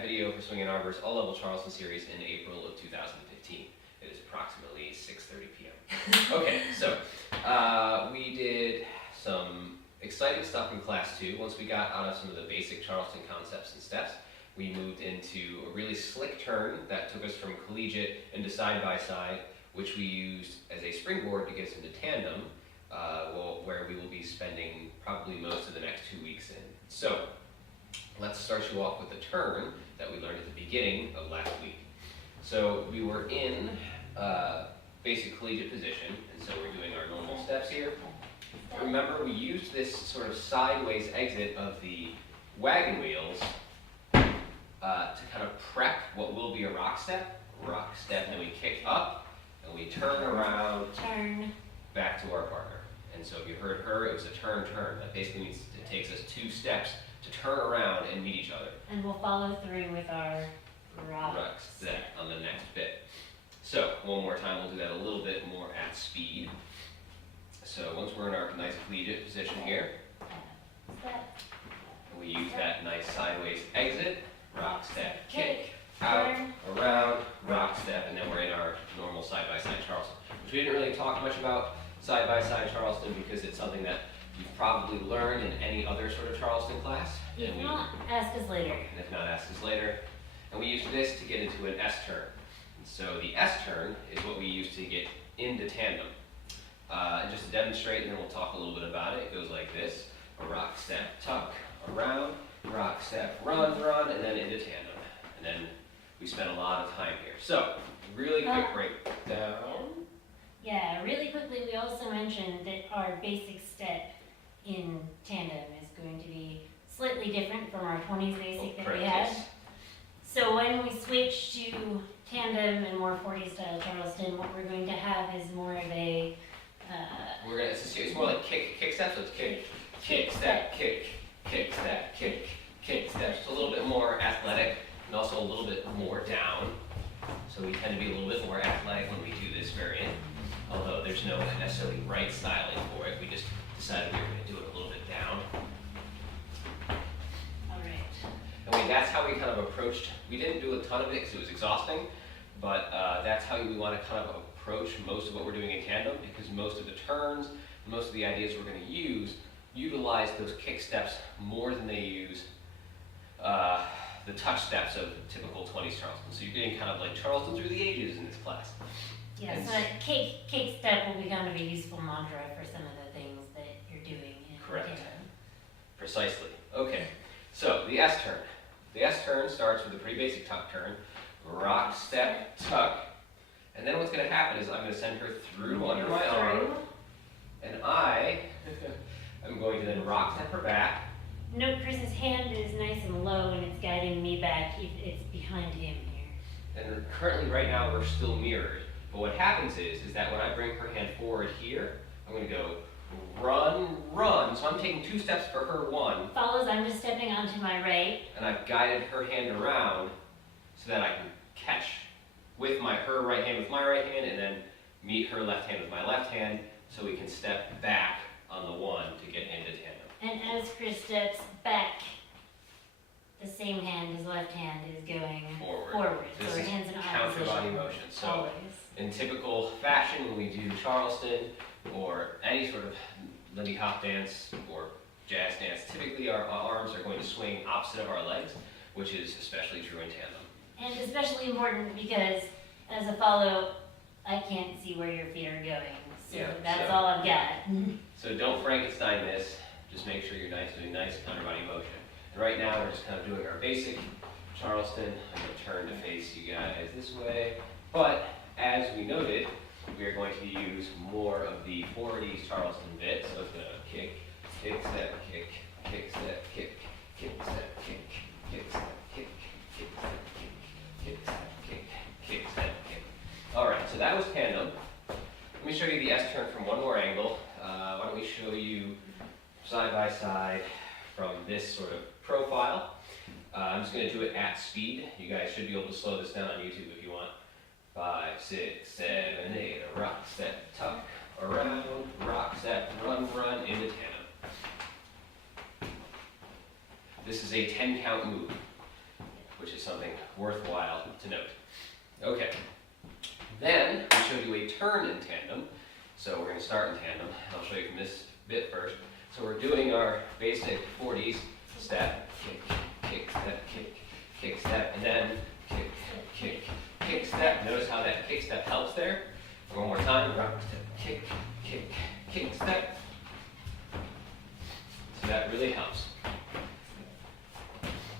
that video for Swinging Arbor's all-level Charleston series in April of 2015. It is approximately 6:30 p.m. Okay, so we did some exciting stuff in class 2. Once we got out of some of the basic Charleston concepts and steps, we moved into a really slick turn that took us from collegiate into side-by-side, which we used as a springboard to get us into tandem, where we will be spending probably most of the next 2 weeks in. So let's start you off with the turn that we learned at the beginning of last week. So we were in basic collegiate position, and so we're doing our normal steps here. Remember, we used this sort of sideways exit of the wagon wheels to kind of prep what will be a rock step, and then we kick up, and we turn around, back to our partner. And so if you heard her, it was a turn. That basically means it takes us 2 steps to turn around and meet each other. And we'll follow through with our rock step on the next bit. So one more time, we'll do that a little bit more at speed. So once we're in our nice collegiate position here, we use that nice sideways exit, rock step, kick, out, around, rock step, and then we're in our normal side-by-side Charleston, which we didn't really talk much about side-by-side Charleston because it's something that you've probably learned in any other sort of Charleston class. If not, ask us later. And if not, ask us later. And we use this to get into an S-turn. And so the S-turn is what we use to get into tandem. And just to demonstrate, and then we'll talk a little bit about it, it goes like this. A rock, step, tuck, around, rock, step, run, and then into tandem. And then we spent a lot of time here. So, really quick breakdown. Yeah, really quickly, we also mentioned that our basic step in tandem is going to be slightly different from our 20s basic that we had. So when we switch to tandem and more 40 style Charleston, what we're going to have is more of a it's more like kick step, so it's kick, step, kick, step, kick, step. It's a little bit more athletic and also a little bit more down. So we tend to be a little bit more athletic when we do this variant, although there's no necessarily right styling for it. We just decided we were going to do it a little bit down. All right. And that's how we kind of approached. We didn't do a ton of it because it was exhausting, but that's how we want to kind of approach most of what we're doing in tandem, because most of the turns, most of the ideas we're going to utilize those kick steps more than they use the touch steps of typical 20s Charleston. So you're getting kind of like Charleston through the ages in this class. Yeah, so that kick step will be kind of a useful mantra for some of the things that you're doing in tandem. Precisely. Okay, so the S-turn. The S-turn starts with a pretty basic tuck turn. Rock, step, tuck. And then what's going to happen is I'm going to send her through under my arm. And I am going to then rock step her back. Note Chris's hand is nice and low and it's guiding me back. It's behind him here. And currently right now we're still mirrored. But what happens is that when I bring her hand forward here, I'm going to go run. So I'm taking 2 steps for her, 1. Follows, I'm just stepping onto my right. And I've guided her hand around so that I can catch with her right hand with my right hand, and then meet her left hand with my left hand, so we can step back on the 1 to get into tandem. And as Chris steps back, the same hand, his left hand, is going forward. This so her is hands in counter body motion. So always. In typical fashion, when we do Charleston or any sort of Lindy Hop dance or jazz dance, typically our arms are going to swing opposite of our legs, which is especially true in tandem. And especially important because as a follow, I can't see where your feet are going. So that's all I've got. So don't Frankenstein this. Just make sure you're doing nice counter body motion. And right now we're just kind of doing our basic Charleston. I'm going to turn to face you guys this way. But as we noted, we are going to use more of the 40s Charleston bit. So it's going to kick, step, kick, step, kick, step, kick, step, kick, step, kick, step, kick. All right, so that was tandem. Let me show you the S-turn from one more angle. Why don't we show you side by side from this sort of profile. I'm just going to do it at speed. You guys should be able to slow this down on YouTube if you want. 5, 6, 7, 8. A rock, step, tuck, around, rock, step, run, into tandem. This is a 10 count move. which is something worthwhile to note. Okay, then we showed you a turn in tandem, so we're going to start in tandem. I'll show you from this bit first. So we're doing our basic 40s step, kick, kick, step, kick, step, and then kick, kick, kick, step. Notice how that kick step helps there. One more time, rock, step, kick, kick, kick, step. So that really helps.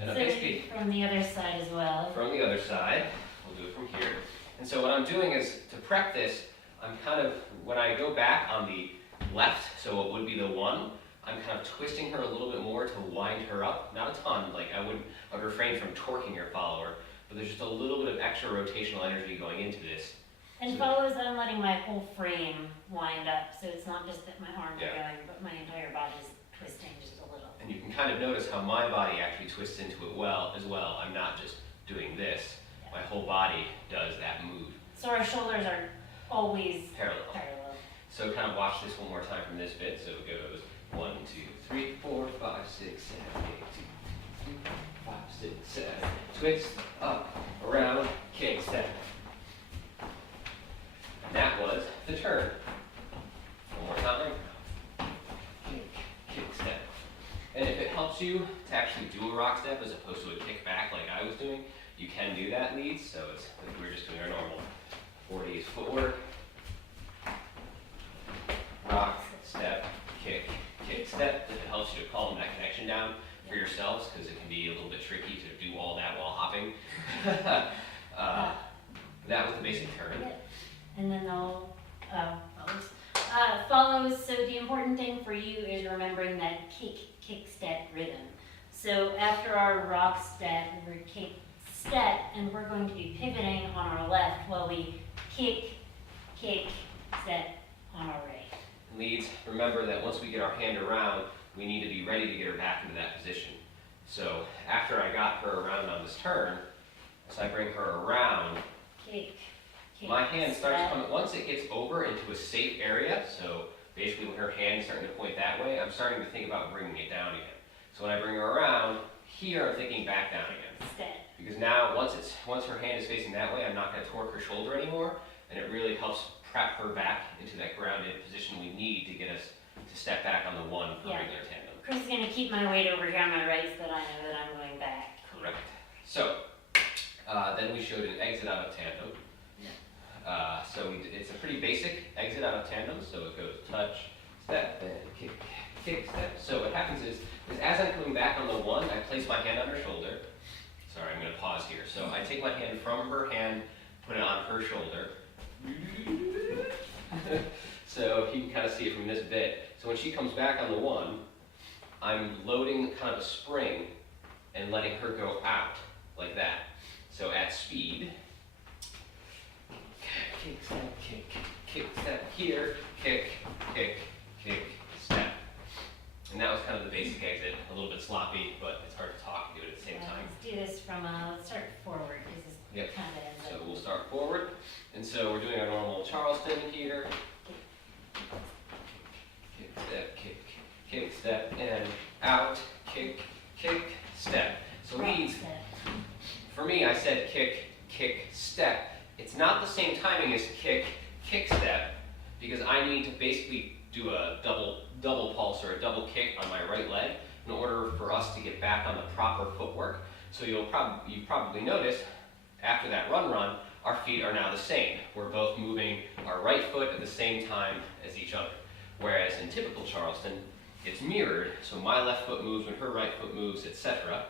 And So basically, from the other side as well. from the other side, we'll do it from here. And so what I'm doing is, to prep this, I'm kind of, when I go back on the left, so it would be the 1, I'm kind of twisting her a little bit more to wind her up. Not a ton, like I would refrain from torquing your follower, but there's just a little bit of extra rotational energy going into this. And follows, I'm letting my whole frame wind up, so it's not just that my arms are going, but my entire body's twisting just a little. And you can kind of notice how my body actually twists into it as well. I'm not just doing this. My whole body does that move. So our shoulders are always Parallel. parallel. So kind of watch this one more time from this bit. So it goes 1, 2, 3, 4, 5, 6, 7, 8, 2, 5, 6, 7. Twist, up, around, kick, step. And that was the turn. One more time. Kick, kick, step. And if it helps you to actually do a rock step as opposed to a kick back like I was doing, you can do that leads. So it's like we're just doing our normal 40s footwork. Rock, step, kick, kick, step. If it helps you to calm that connection down for yourselves, because it can be a little bit tricky to do all that while hopping. That was the basic turn. Yep. And then follows. So the important thing for you is remembering that kick, step rhythm. So after our rock step, we're kick, step, and we're going to be pivoting on our left while we kick, step on our right. Leads, remember that once we get our hand around, we need to be ready to get her back into that position. So after I got her around on this turn, as I bring her around, Kick, my hand starts step. coming, once it gets over into a safe area, so basically when her hand is starting to point that way, I'm starting to think about bringing it down again. So when I bring her around, here I'm thinking back down again. Step. Because now, once her hand is facing that way, I'm not going to torque her shoulder anymore, and it really helps prep her back into that grounded position we need to get us to step back on the 1 for Yeah. regular tandem. Chris is going to keep my weight over here on my right so that I know that I'm going back. Correct. So, then we showed an exit out of tandem. It's a pretty basic exit out of tandem, so it goes touch, step, and kick, kick, step. So what happens is as I'm coming back on the 1, I place my hand on her shoulder. Sorry, I'm going to pause here. So I take my hand from her hand, put it on her shoulder. So you can kind of see it from this bit. So when she comes back on the 1, I'm loading kind of a spring and letting her go out like that. So at speed, kick, step, kick, step, here, kick, kick, kick, step. And that was kind of the basic exit, a little bit sloppy, but it's hard to talk and do it at the same time. Let's do this from, let's start forward. This is kind of ends So up. we'll start forward. And so we're doing our normal Charleston here. Kick, step, kick, step, and out, kick, kick, step. So Rock leads, step. for me, I said kick, kick, step. It's not the same timing as kick, kick, step, because I need to basically do a double pulse or a double kick on my right leg in order for us to get back on the proper footwork. So you've probably noticed after that run, our feet are now the same. We're both moving our right foot at the same time as each other. Whereas in typical Charleston, it's mirrored, so my left foot moves when her right foot moves, etc.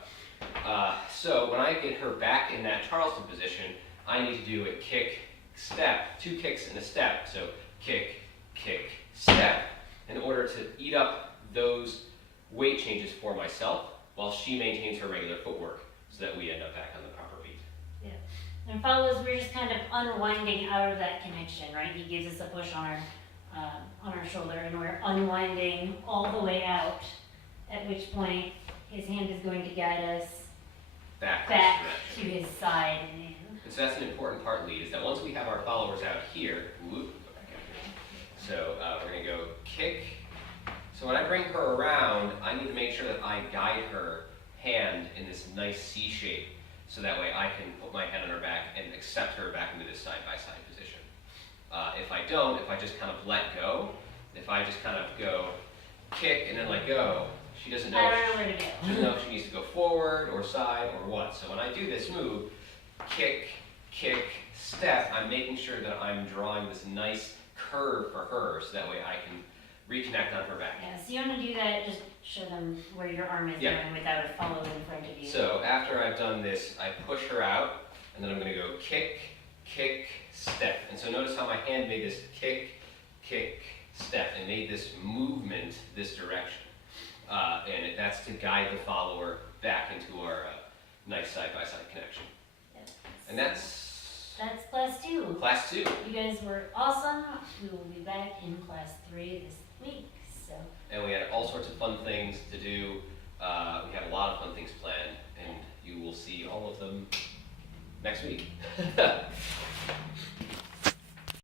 So when I get her back in that Charleston position, I need to do a kick, step, 2 kicks and a step. So kick, kick, step, in order to eat up those weight changes for myself while she maintains her regular footwork so that we end up back on the proper beat. Yeah. And follows, we're just kind of unwinding out of that connection, right? He gives us a push on our shoulder, and we're unwinding all the way out, at which point his hand is going to guide us back to his side. And so that's an important part, lead, is that once we have our followers out here, whoop, go back out here. So we're going to go kick. So when I bring her around, I need to make sure that I guide her hand in this nice C shape so that way I can put my head on her back and accept her back into this side-by-side position. If I don't, if I just kind of let go, if I just kind of go kick and then let go, she doesn't know. I don't know where to go. She doesn't know if she needs to go forward or side or what. So when I do this move, kick, kick, step, I'm making sure that I'm drawing this nice curve for her so that way I can reconnect on her back. Yeah, so you want to do that, just show them where your arm is Yeah. going without it following in front of you. So after I've done this, I push her out, and then I'm going to go kick, kick, step. And so notice how my hand made this kick, kick, step, and made this movement this direction. And that's to guide the follower back into our nice side-by-side connection. Yep. And that's class 2. class 2. You guys were awesome. We will be back in class 3 this week. So And we had all sorts of fun things to do. We have a lot of fun things planned, and you will see all of them next week.